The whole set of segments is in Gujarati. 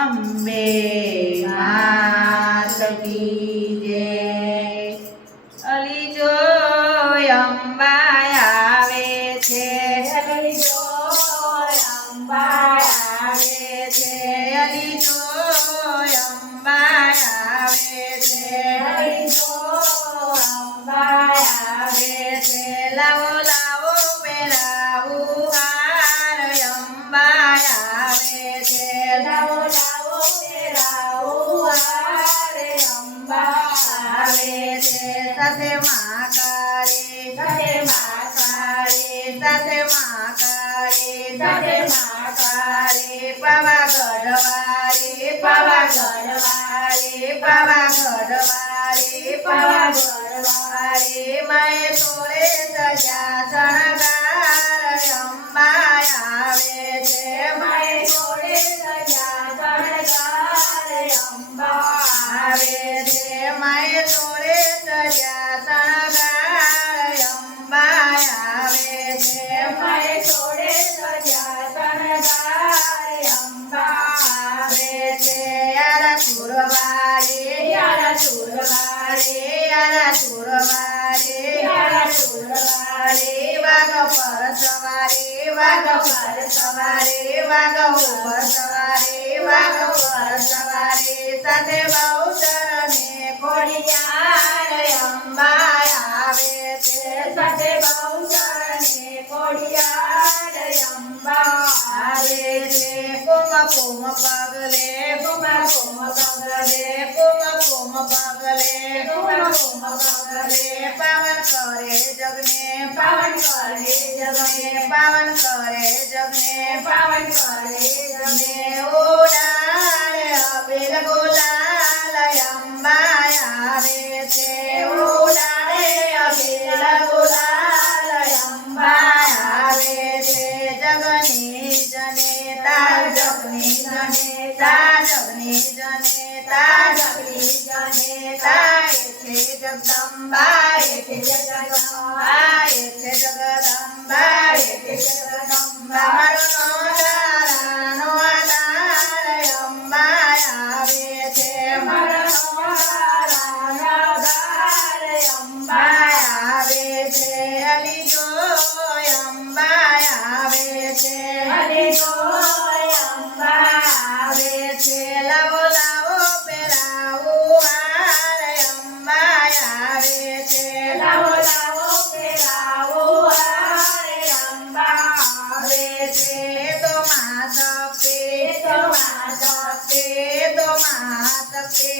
અંબે માત કી જય। અલી જો અંબા આવે છે, અલી જો અંબા આવે છે, અલી જો અંબા આવે છે, અલી જો અંબા આવે છે। લાવો લાવો પહેરાવું હાર અંબા આવે છે, લાવો લાવો પહેરાવું હાર અંબા આવે છે। સાથે માં કાળી, સાથે માં કાળી, સાથે માં કાળી, સાથે માં કાળી, પાવાગઢ વાળી, પાવાગઢ વાળી, પાવાગઢ વાળી, પાવાગઢ વાળી, માએ તોરે સજા શણગાર અંબા આવે છે, માએ તોરે સજા શણગાર અંબા આવે છે, માએ તોરે સજા શણગાર અંબા આવે છે, માએ તોરે સજા શણગાર અંબા આવે છે। યારા સુરવારે, યારા સુરવારે, યારા સુરવારે, યારા સુરવારે, વાઘ પર સવારે, વાઘ પર સવારે, વાઘ ઉપર સવારે, વાઘ પર સવારે, સાથે બહુચર ને ખોડિયાર અંબા આવે છે, સાથે બહુચર ને ખોડિયાર અંબા આવે છે। કુમકુમ પગલે, કુમકુમ પગલે, કુમકુમ પગલે, કુમકુમ પગલે, પાવન કરે જગને, પાવન કરે જગને, પાવન કરે જગને, પાવન કરે જગને, ઉડાડે અબીલ ગુલાલ અંબા આવે છે, ઉડાડે અબીલ ગુલાલ અંબા આવે છે। જગની જનેતા, જગની જનેતા, જગની જનેતા, જગની જનેતા, એથે જગદંબા, એથે જગદંબા, એથે જગદંબા, એથે જગદંબા, મારો તારાનો આધાર અંબા આવે છે, મારો તારાનો આધાર અંબા આવે છે। અલી જો અંબા આવે છે, અલી જો અંબા આવે છે, લાવો લાવો પહેરાવું હાર અંબા આવે છે, લાવો લાવો પહેરાવું હાર અંબા આવે છે। તો માં સપે, તો માં સપે, તો માં સપે,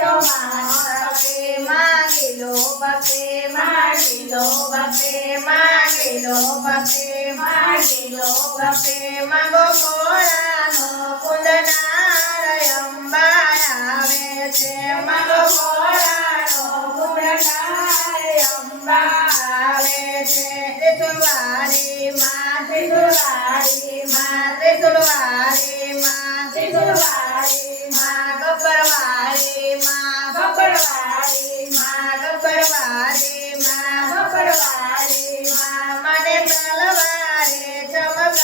તો માં સપે, માંગીલો બપે, માંગીલો બપે, માંગીલો બપે, માંગીલો બપે, માંગો ભોળાનો કુંદનાર અંબા આવે છે, માંગો ભોળાનો કુંદનાર અંબા આવે છે। ત્રિશુલવારી માં, ત્રિશુલવારી માં, ત્રિશુલવારી માં, ત્રિશુલવારી માં, ગબ્બરવારી માં, ગબ્બરવારી માં, ગબ્બરવારી માં, ગબ્બરવારી માં, મને તલવારે ચમકાર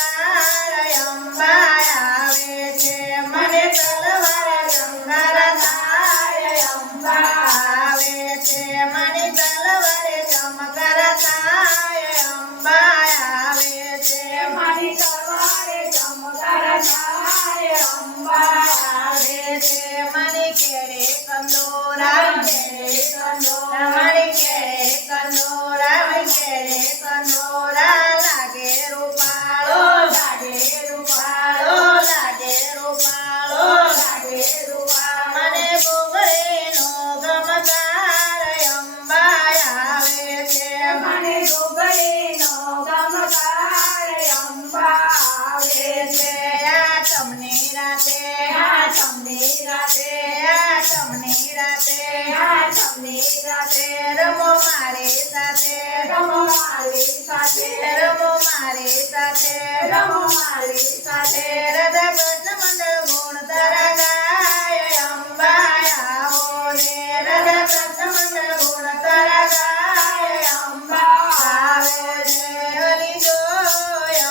અંબા આવે છે, મને તલવારે ચમકાર થાય અંબા આવે છે, મને તલવારે ચમકાર થાય અંબા આવે છે, મારી તલવારે ચમકાર થાય અંબા આવે છે। મારી કેરે કંદોરા, કેરે કંદોરા, મારી કેરે કંદોરા, મારી કેરે કંદોરા, લાગે રૂપાળો, લાગે રૂપાળો, લાગે રૂપાળો, લાગે રૂપાળો, મને ગોગળીનો ગમકાર અંબા આવે છે, મને ગોગળીનો ગમકાર અંબા આવે છે। આ તમને રાતે, આ તમને રાતે, આ તમને રાતે, આ તમને રાતે, રમો મારી સાથે, રમો મારી સાથે, રમો મારી સાથે, રમો મારી સાથે, રાધા કૃષ્ણ મંડળ ગુણ તારા ગાય અંબા આવો ને, રાધા કૃષ્ણ મંડળ ગુણ તારા ગાય અંબા આવે છે। અલી જો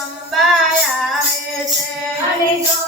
અંબા આવે છે, અલી જો